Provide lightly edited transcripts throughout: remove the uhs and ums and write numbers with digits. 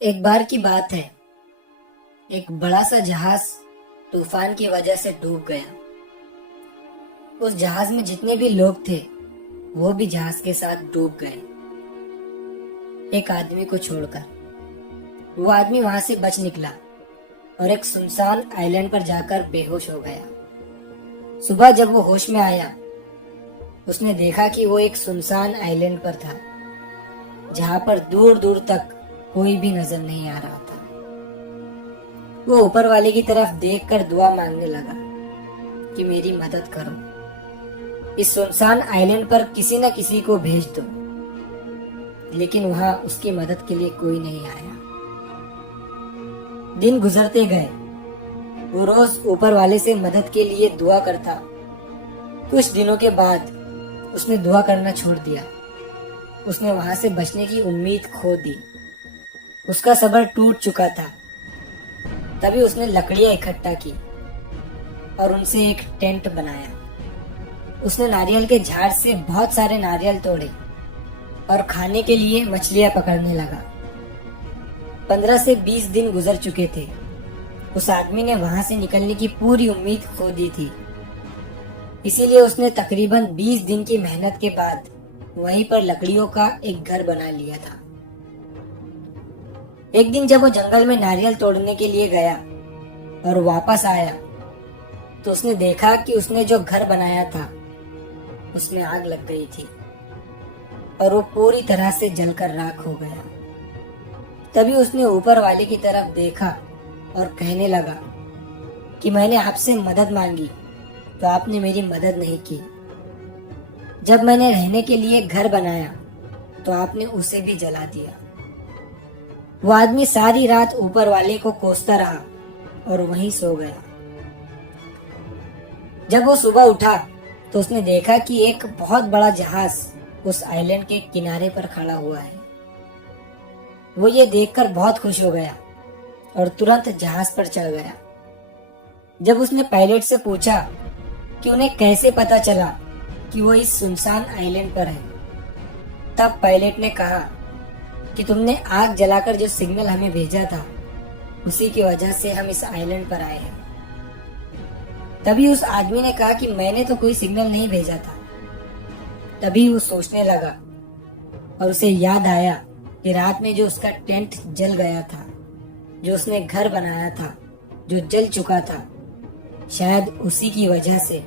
एक बार की बात है। एक बड़ा सा जहाज तूफान की वजह से डूब गया। उस जहाज में जितने भी लोग थे वो भी जहाज के साथ डूब गए, एक आदमी को छोड़कर। वो आदमी वहां से बच निकला और एक सुनसान आइलैंड पर जाकर बेहोश हो गया। सुबह जब वो होश में आया, उसने देखा कि वो एक सुनसान आइलैंड पर था, जहां पर दूर दूर तक कोई भी नजर नहीं आ रहा था। वो ऊपर वाले की तरफ देखकर दुआ मांगने लगा कि मेरी मदद करो, इस सुनसान आइलैंड पर किसी न किसी को भेज दो। लेकिन वहां उसकी मदद के लिए कोई नहीं आया। दिन गुजरते गए। वो रोज ऊपर वाले से मदद के लिए दुआ करता। कुछ दिनों के बाद उसने दुआ करना छोड़ दिया। उसने वहां से बचने की उम्मीद खो दी। उसका सब्र टूट चुका था। तभी उसने लकड़ियां इकट्ठा की और उनसे एक टेंट बनाया। उसने नारियल के झाड़ से बहुत सारे नारियल तोड़े और खाने के लिए मछलियां पकड़ने लगा। 15 से 20 दिन गुजर चुके थे। उस आदमी ने वहां से निकलने की पूरी उम्मीद खो दी थी। इसीलिए उसने तकरीबन 20 दिन की मेहनत के बाद वहीं पर लकड़ियों का एक घर बना लिया था। एक दिन जब वो जंगल में नारियल तोड़ने के लिए गया और वापस आया, तो उसने देखा कि उसने जो घर बनाया था उसमें आग लग गई थी और वो पूरी तरह से जलकर राख हो गया। तभी उसने ऊपर वाले की तरफ देखा और कहने लगा कि मैंने आपसे मदद मांगी तो आपने मेरी मदद नहीं की। जब मैंने रहने के लिए घर बनाया तो आपने उसे भी जला दिया। वो आदमी सारी रात ऊपर वाले को कोसता रहा और वहीं सो गया। जब वो सुबह उठा तो उसने देखा कि एक बहुत बड़ा जहाज उस आइलैंड के किनारे पर खड़ा हुआ है। वो ये देखकर बहुत खुश हो गया और तुरंत जहाज पर चढ़ गया। जब उसने पायलट से पूछा कि उन्हें कैसे पता चला कि वो इस सुनसान आइलैंड पर है, तब पायलट ने कहा कि तुमने आग जलाकर जो सिग्नल हमें भेजा था उसी की वजह से हम इस आइलैंड पर आए हैं। तभी उस आदमी ने कहा कि मैंने तो कोई सिग्नल नहीं भेजा था। तभी वो सोचने लगा और उसे याद आया कि रात में जो उसका टेंट जल गया था, जो उसने घर बनाया था जो जल चुका था, शायद उसी की वजह से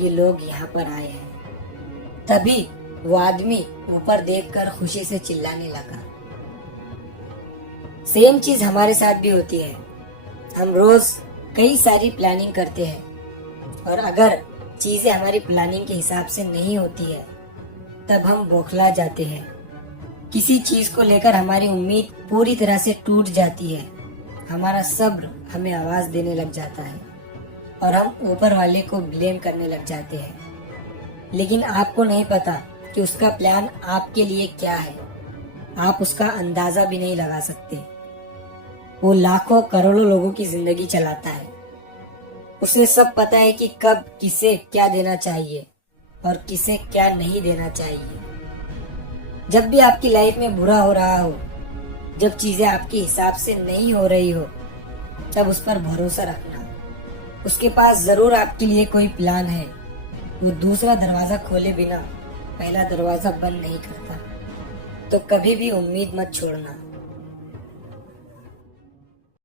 ये लोग यहाँ पर आए हैं। तभी वो आदमी ऊपर देखकर खुशी से चिल्लाने लगा। सेम चीज हमारे साथ भी होती है। हम रोज कई सारी प्लानिंग करते हैं और अगर चीजें हमारी प्लानिंग के हिसाब से नहीं होती है तब हम बौखला जाते हैं। किसी चीज को लेकर हमारी उम्मीद पूरी तरह से टूट जाती है। हमारा सब्र हमें आवाज देने लग जाता है और हम ऊपर वाले को ब्लेम करने लग जाते हैं। लेकिन आपको नहीं पता कि उसका प्लान आपके लिए क्या है। आप उसका अंदाजा भी नहीं लगा सकते। वो लाखों करोड़ों लोगों की जिंदगी चलाता है। उसे सब पता है कि कब किसे क्या देना चाहिए और किसे क्या नहीं देना चाहिए। जब भी आपकी लाइफ में बुरा हो रहा हो, जब चीजें आपके हिसाब से नहीं हो रही हो, तब उस पर भरोसा रखना। उसके पास जरूर आपके लिए कोई प्लान है। वो दूसरा दरवाजा खोले बिना पहला दरवाजा बंद नहीं करता। तो कभी भी उम्मीद मत छोड़ना।